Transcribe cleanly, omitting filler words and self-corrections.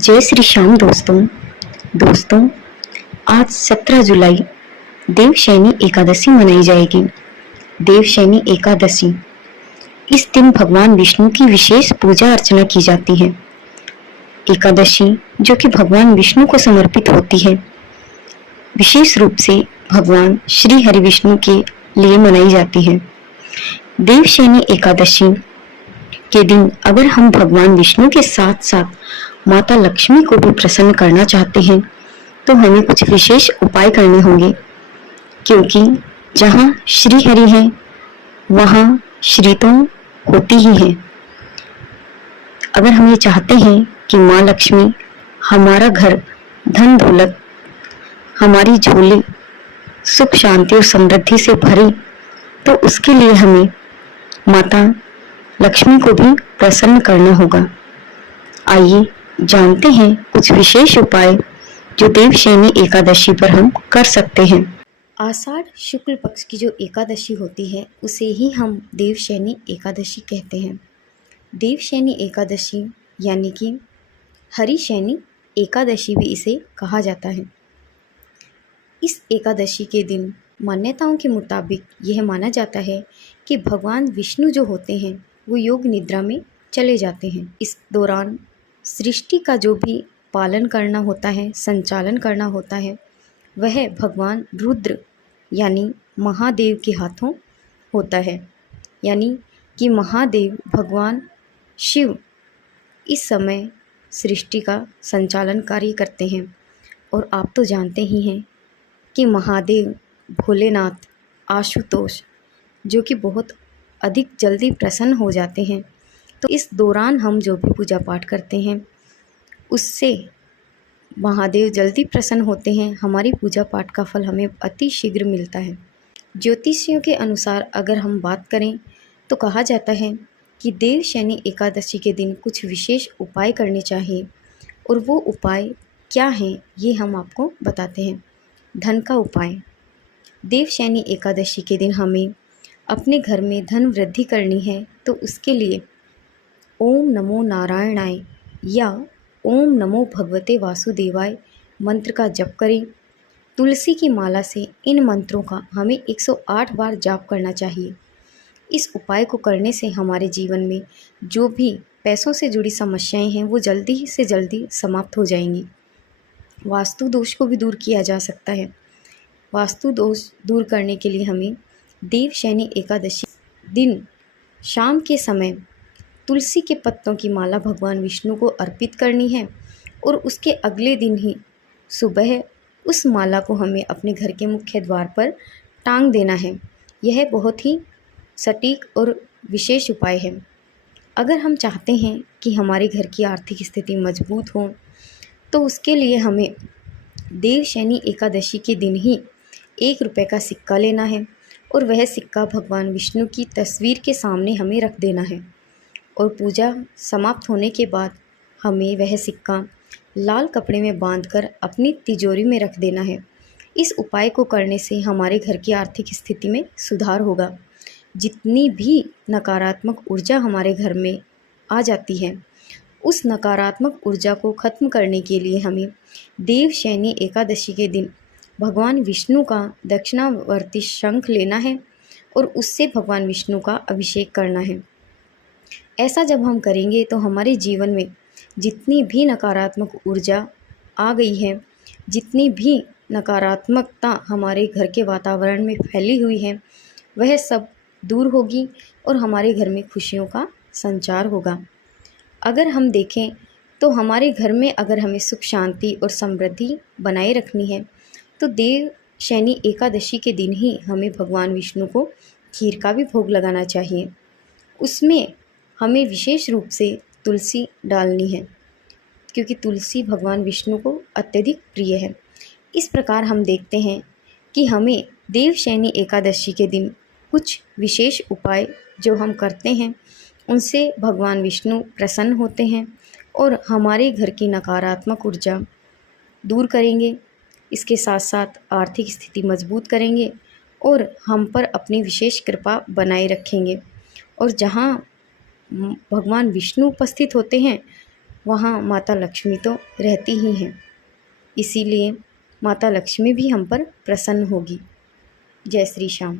जय श्री श्याम दोस्तों आज 17 जुलाई देवशयनी एकादशी मनाई जाएगी। देवशयनी एकादशी, इस दिन भगवान विष्णु की विशेष पूजा अर्चना की जाती है। एकादशी जो कि भगवान विष्णु को समर्पित होती है, विशेष रूप से भगवान श्री हरि विष्णु के लिए मनाई जाती है। देवशयनी एकादशी के दिन अगर हम भगवान विष्णु के साथ साथ माता लक्ष्मी को भी प्रसन्न करना चाहते हैं तो हमें कुछ विशेष उपाय करने होंगे, क्योंकि जहाँ श्री हरि है वहाँ श्री तो होती ही है। अगर हम ये चाहते हैं कि माँ लक्ष्मी हमारा घर धन दौलत, हमारी झोली सुख शांति और समृद्धि से भरे, तो उसके लिए हमें माता लक्ष्मी को भी प्रसन्न करना होगा। आइए जानते हैं कुछ विशेष उपाय जो देवशयनी एकादशी पर हम कर सकते हैं। आषाढ़ शुक्ल पक्ष की जो एकादशी होती है उसे ही हम देवशयनी एकादशी कहते हैं। देवशयनी एकादशी यानी कि हरिशयनी एकादशी भी इसे कहा जाता है। इस एकादशी के दिन मान्यताओं के मुताबिक यह माना जाता है कि भगवान विष्णु जो होते हैं वो योग निद्रा में चले जाते हैं। इस दौरान सृष्टि का जो भी पालन करना होता है, संचालन करना होता है, वह भगवान रुद्र यानी महादेव के हाथों होता है। यानी कि महादेव भगवान शिव इस समय सृष्टि का संचालन कार्य करते हैं। और आप तो जानते ही हैं कि महादेव भोलेनाथ आशुतोष जो कि बहुत अधिक जल्दी प्रसन्न हो जाते हैं। तो इस दौरान हम जो भी पूजा पाठ करते हैं उससे महादेव जल्दी प्रसन्न होते हैं। हमारी पूजा पाठ का फल हमें अति शीघ्र मिलता है। ज्योतिषियों के अनुसार अगर हम बात करें तो कहा जाता है कि देवशयनी एकादशी के दिन कुछ विशेष उपाय करने चाहिए, और वो उपाय क्या हैं ये हम आपको बताते हैं। धन का उपाय। देवशयनी एकादशी के दिन हमें अपने घर में धन वृद्धि करनी है तो उसके लिए ओम नमो नारायणाय या ओम नमो भगवते वासुदेवाय मंत्र का जप करें। तुलसी की माला से इन मंत्रों का हमें 108 बार जाप करना चाहिए। इस उपाय को करने से हमारे जीवन में जो भी पैसों से जुड़ी समस्याएं हैं वो जल्दी से जल्दी समाप्त हो जाएंगी। वास्तु दोष को भी दूर किया जा सकता है। वास्तु दोष दूर करने के लिए हमें देवशयनी एकादशी दिन शाम के समय तुलसी के पत्तों की माला भगवान विष्णु को अर्पित करनी है, और उसके अगले दिन ही सुबह उस माला को हमें अपने घर के मुख्य द्वार पर टांग देना है। यह बहुत ही सटीक और विशेष उपाय है। अगर हम चाहते हैं कि हमारे घर की आर्थिक स्थिति मजबूत हो तो उसके लिए हमें देवशयनी एकादशी के दिन ही 1 रुपये का सिक्का लेना है, और वह सिक्का भगवान विष्णु की तस्वीर के सामने हमें रख देना है। और पूजा समाप्त होने के बाद हमें वह सिक्का लाल कपड़े में बांधकर अपनी तिजोरी में रख देना है। इस उपाय को करने से हमारे घर की आर्थिक स्थिति में सुधार होगा। जितनी भी नकारात्मक ऊर्जा हमारे घर में आ जाती है उस नकारात्मक ऊर्जा को खत्म करने के लिए हमें देवशयनी एकादशी के दिन भगवान विष्णु का दक्षिणावर्ती शंख लेना है और उससे भगवान विष्णु का अभिषेक करना है। ऐसा जब हम करेंगे तो हमारे जीवन में जितनी भी नकारात्मक ऊर्जा आ गई है, जितनी भी नकारात्मकता हमारे घर के वातावरण में फैली हुई है, वह सब दूर होगी और हमारे घर में खुशियों का संचार होगा। अगर हम देखें तो हमारे घर में अगर हमें सुख शांति और समृद्धि बनाए रखनी है तो देवशयनी एकादशी के दिन ही हमें भगवान विष्णु को खीर का भी भोग लगाना चाहिए। उसमें हमें विशेष रूप से तुलसी डालनी है, क्योंकि तुलसी भगवान विष्णु को अत्यधिक प्रिय है। इस प्रकार हम देखते हैं कि हमें देवशयनी एकादशी के दिन कुछ विशेष उपाय जो हम करते हैं उनसे भगवान विष्णु प्रसन्न होते हैं और हमारे घर की नकारात्मक ऊर्जा दूर करेंगे। इसके साथ साथ आर्थिक स्थिति मजबूत करेंगे और हम पर अपनी विशेष कृपा बनाए रखेंगे। और जहाँ भगवान विष्णु उपस्थित होते हैं वहाँ माता लक्ष्मी तो रहती ही हैं, इसीलिए माता लक्ष्मी भी हम पर प्रसन्न होगी। जय श्री श्याम।